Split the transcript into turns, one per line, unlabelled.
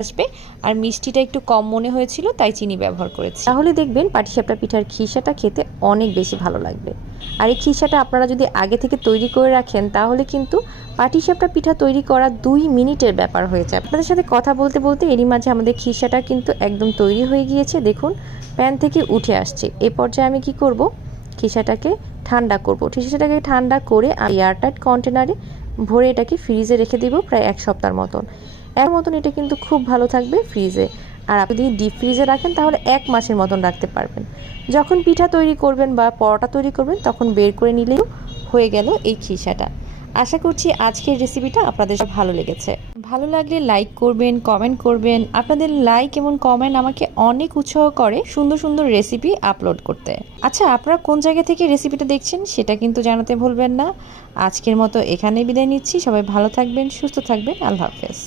আসবে। আর মিষ্টিটা একটু কম মনে হয়েছিল, তাই চিনি ব্যবহার করেছি। তাহলে দেখবেন পাটিসাপটা পিঠার খিসাটা খেতে অনেক বেশি ভালো লাগবে। আর এই খিসাটা আপনারা যদি আগে থেকে তৈরি করে রাখেন, তাহলে কিন্তু পাটিসাপটা পিঠা তৈরি করা দুই মিনিটের ব্যাপার হয়ে যায়। আপনাদের সাথে কথা বলতে বলতে এরই মাঝে আমাদের খিসাটা কিন্তু একদম তৈরি হয়ে গিয়েছে। দেখুন, প্যান থেকে উঠে আসছে। এ পর্যায়ে আমি কি করব? খিসাটাকে ঠান্ডা করব। খিসাটাকে ঠান্ডা করে এয়ারটাইট কন্টেনারে ভরে এটাকে ফ্রিজে রেখে দিব প্রায় এক সপ্তাহের মতন। এর মতন এটা কিন্তু খুব ভালো থাকবে ফ্রিজে আর আপনি যদি ডিপ ফ্রিজে রাখেন, তাহলে এক মাসের মতন রাখতে পারবেন। যখন পিঠা তৈরি করবেন বা পরোটা তৈরি করবেন, তখন বের করে নিলেও হয়ে গেল এই খিসাটা। আশা করছি আজকের রেসিপিটা আপনাদের ভালো লেগেছে। ভালো লাগলে লাইক করবেন কমেন্ট করবেন। আপনাদের লাইক এবং কমেন্ট আমাকে অনেক উৎসাহ করে সুন্দর সুন্দর রেসিপি আপলোড করতে। আচ্ছা আপনারা কোন জায়গা থেকে রেসিপিটা দেখছেন, সেটা কিন্তু জানাতে ভুলবেন না। আজকের মতো এখানে বিদায় নিচ্ছি। সবাই ভালো থাকবেন, সুস্থ থাকবেন। আল্লাহ হাফেজ।